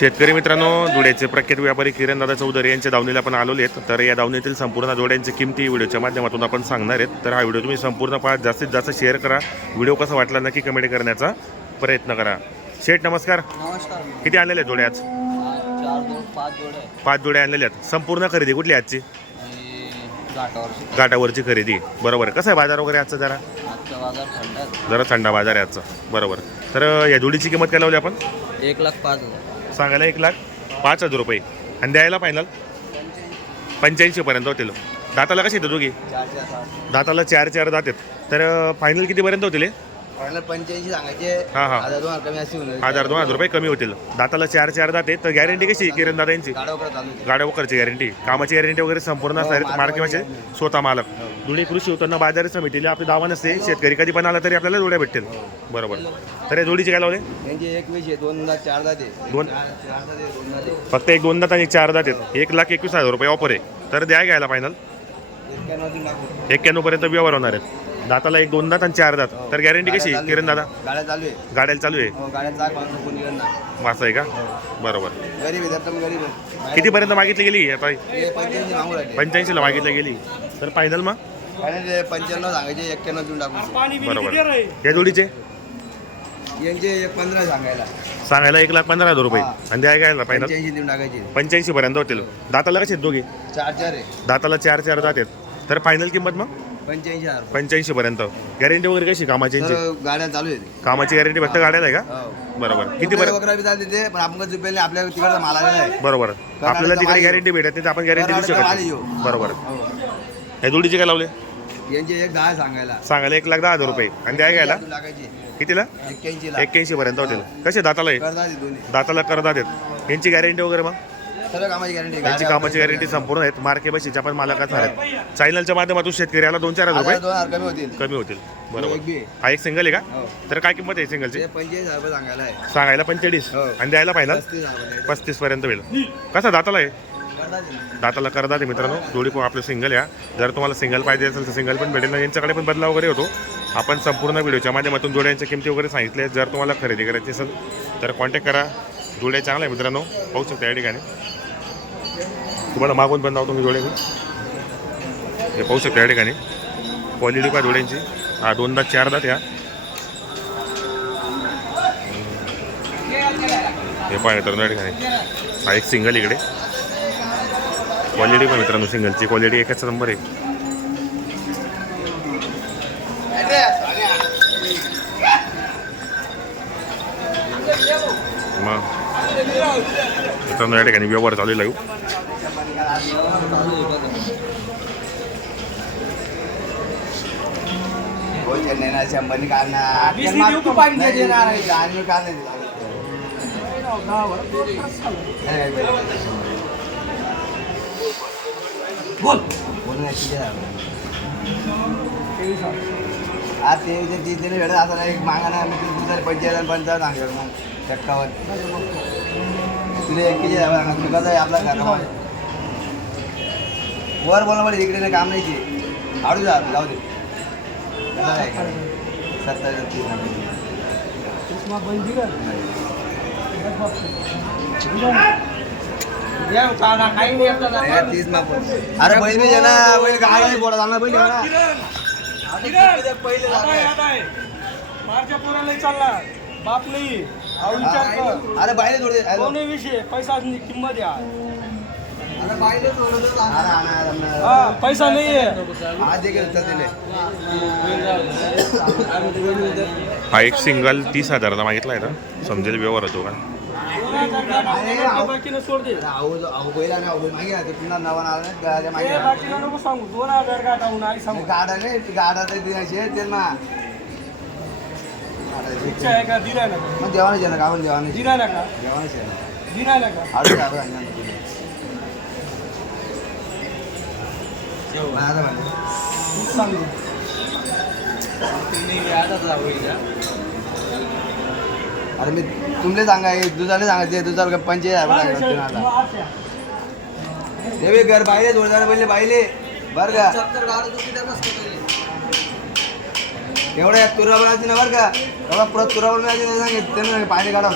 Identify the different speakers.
Speaker 1: शेतकरी मित्रांनो धुळ्याचे प्रख्यात व्यापारी किरणदादा चौधरी यांच्या दावणीला आपण आलेले आहेत. तर या दावणीतील संपूर्ण जोड्यांची किमती व्हिडिओच्या माध्यमातून आपण सांगणार आहेत. तर हा व्हिडिओ तुम्ही संपूर्ण पहा. जास्तीत जास्त शेअर करा. व्हिडिओ कसा वाटला नक्की कमेंट करण्याचा प्रयत्न करा. शेठ नमस्कार.
Speaker 2: नमस्कार.
Speaker 1: किती आणलेले आहेत जोड्या आज?
Speaker 2: आज चार दोन पाच जोड आहे
Speaker 1: पाच जोड्या आणलेल्या आहेत. संपूर्ण खरेदी कुठली आजची?
Speaker 2: घाटावरची
Speaker 1: खरेदी. बरोबर. कसं आहे बाजार वगैरे आजचा जरा. जरा थंडा बाजार आहे आजचा. बरोबर. तर या जोडीची किंमत काय लावली आपण?
Speaker 2: एक लाख पाच हजार.
Speaker 1: सांगायला एक लाख पाच हजार रुपये. आणि द्यायला फायनल पंच्याऐंशीपर्यंत होतील. दाताला कशी येतं दोघी? दाताला चार चार दात आहेत. तर फायनल कितीपर्यंत होतील हे?
Speaker 2: पंच्याऐंशी सांगायचे.
Speaker 1: हा, हा.
Speaker 2: हजार दोन हजार
Speaker 1: रुपये कमी होतील. दाताला चार चार दात आहेत. तर गॅरंटी कशी किरण दादा यांची वकरची गॅरंटी कामाची गॅरंटी वगैरे संपूर्ण असणार
Speaker 2: मालक
Speaker 1: मार्केटचे. स्वतः मालक. धुळे कृषी उत्पन्न बाजार समितीला आपली दावा नसते शेतकरी कधी पण आला तरी आपल्याला जोड्या भेटतील. बरोबर. तर या जोडीचे काय लावले?
Speaker 2: यांचे एक वीस आहे दोन
Speaker 1: फक्त एक दोन दात आणि चार दात. आहेत एक लाख एकवीस हजार रुपये ऑफर आहे. तर द्या घ्यायला फायनल
Speaker 2: एक्क्याण्णव
Speaker 1: पर्यंत व्यवहार होणार आहेत. दाताला एक दोन दात आणि चार दात. तर गॅरंटी कशी किरण दादा?
Speaker 2: गाड्या चालू आहे
Speaker 1: गाड्याला चालू आहे?
Speaker 2: हो
Speaker 1: वाचा आहे का? बरोबर.
Speaker 2: गरीब आहे
Speaker 1: कितीपर्यंत मागितली गेली
Speaker 2: हे
Speaker 1: पंच्याऐंशीला मागितली गेली. तर फायनल मग?
Speaker 2: आणि पंच्याण्णव सांगायचे एक्क्याण्णव देऊन टाकू
Speaker 1: बरोबर. या जोडीचे?
Speaker 2: यांचे एक पंधरा सांगायला.
Speaker 1: सांगायला एक लाख पंधरा हजार रुपये.
Speaker 2: हा.
Speaker 1: आणि द्या फायनल
Speaker 2: पंच्याऐंशी देऊन टाकायचे.
Speaker 1: पंच्याऐंशी पर्यंत होतील. दाताला कसे आहेत दोघे?
Speaker 2: चार चार आहे.
Speaker 1: दाताला चार चार दात आहेत. तर फायनल किंमत मग?
Speaker 2: पंच्याऐंशी हजार
Speaker 1: पंच्याऐंशी पर्यंत. गॅरंटी वगैरे कशी कामाची यांची?
Speaker 2: तर गाड्या चालू आहेत.
Speaker 1: कामाची गॅरंटी फक्त गाड्याला आहे का?
Speaker 2: हो.
Speaker 1: बरोबर. किती पर्यंत?
Speaker 2: वगैरे बी चालते ते पण आपण कसं रुपयाला आपल्या तिकडचा माल आलेला आहे.
Speaker 1: बरोबर. आपल्याला तिकडे गॅरंटी भेटत नाही तर आपण गॅरंटी देऊ शकत नाही.
Speaker 2: येऊ.
Speaker 1: बरोबर.
Speaker 2: हो.
Speaker 1: या जोडीचे काय लावले?
Speaker 2: यांचे एक दहा सांगायला.
Speaker 1: सांगायला एक लाख दहा हजार रुपये. आणि द्या घ्यायला? कितीला?
Speaker 2: एक्क्याऐंशी
Speaker 1: पर्यंत होतील कसे दाताला आहे
Speaker 2: दोन्ही.
Speaker 1: दाताला करदात आहेत. यांची गॅरंटी वगैरे मग?
Speaker 2: सर्व कामाची गॅरंटी
Speaker 1: यांची कामाची गॅरंटी संपूर्ण आहेत. मार्के बशीच्या पण मालकात आहेत. चॅनलच्या माध्यमातून शेतकऱ्याला दोन चार हजार रुपये?
Speaker 2: दोन हजार कमी होतील.
Speaker 1: कमी होतील.
Speaker 2: एक
Speaker 1: बरोबर
Speaker 2: बी आहे.
Speaker 1: हा एक सिंगल आहे का?
Speaker 2: हो.
Speaker 1: तर काय किंमत आहे सिंगलची
Speaker 2: ते पंचेचाळीस हजार रुपये सांगायला आहे.
Speaker 1: सांगायला पंचेचाळीस.
Speaker 2: हो.
Speaker 1: आणि द्यायला फायनल
Speaker 2: पस्तीस हजार
Speaker 1: पस्तीस पर्यंत होईल. कसा दाताला आहे. दाताला करदात ते मित्रांनो. जोडी पण आपलं सिंगल या जर तुम्हाला सिंगल पाहिजे असेल तर सिंगल पण भेटेल. ना यांच्याकडे पण बदला वगैरे होतो. आपण संपूर्ण व्हिडिओच्या माध्यमातून जोड्यांच्या किमती वगैरे सांगितले. जर तुम्हाला खरेदी करायची असेल तर कॉन्टॅक्ट करा. जोड्या चांगला आहे मित्रांनो. पाहू शकता या ठिकाणी. तुम्हाला मागून पण तुम्ही जोडे हे पाहू शकता या ठिकाणी. क्वालिटी का जोड्यांची. हा दोनदा चारदा त्या. हे पाहिजे तर या ठिकाणी. हा एक सिंगल इकडे. क्वालिटी पण मित्रांनो सिंगलची क्वालिटी एकच नंबर आहे मग मित्रांनो या ठिकाणी व्यवहार चालू आहे लाईव्ह
Speaker 2: नाही काय बोल. ना, किती आहे? हा ते ते तीस दिले भेटत असं नाही मागा ना मी तुला दुसऱ्या पंचेचाळीस पंचावन्न सांगेल मग चक्कावर. तुला एक किती आहे तुला कसं आहे आपला घर वर बोला बरं इकडे नाही काम नाही ते. आवडू जा जाऊ दे. कसं आहे का? सत्तर तीस तीस मा अरे बैल बी ना बैल गाडी नाही बोला जाणार बैल ना पहिले
Speaker 3: मारच्या पोराला चालला. बाप नाही. हा विचार कर
Speaker 2: अरे बाहेर जोडते
Speaker 3: कोणी विषय पैसा किंमत या. पैसा
Speaker 2: दिले.
Speaker 1: हा एक सिंगल तीस हजाराला मागितला आहे ना. समजेल व्यवहार होतो का?
Speaker 3: बाकीनं सोड दे
Speaker 2: आणि मागे ते पुन्हा नवा आला नाही गाड्या मागे
Speaker 3: ए, नको सांगू दोन हजार गाठाहून आई सांगू
Speaker 2: गाडा नाही गाडा तर दिनाशी ते ना
Speaker 3: इच्छा आहे का दिला ना का
Speaker 2: मग देवाने ना का देवाने
Speaker 3: दिला ना का
Speaker 2: देवानेच आहे
Speaker 3: दिला ना का
Speaker 2: आडू आडू आणला आता म्हणजे अरे मी तुमले सांगा हे सांगायचे दुधाला पंचवीस हजार रुपये लागले
Speaker 3: घर
Speaker 2: आता दोन हजार पहिले पाहिले बर का? एवढ्या तुरावर बनायची ना बरं का? एवढा परत तुरा बनायची नाही सांगितलं त्यानं पाणी काढा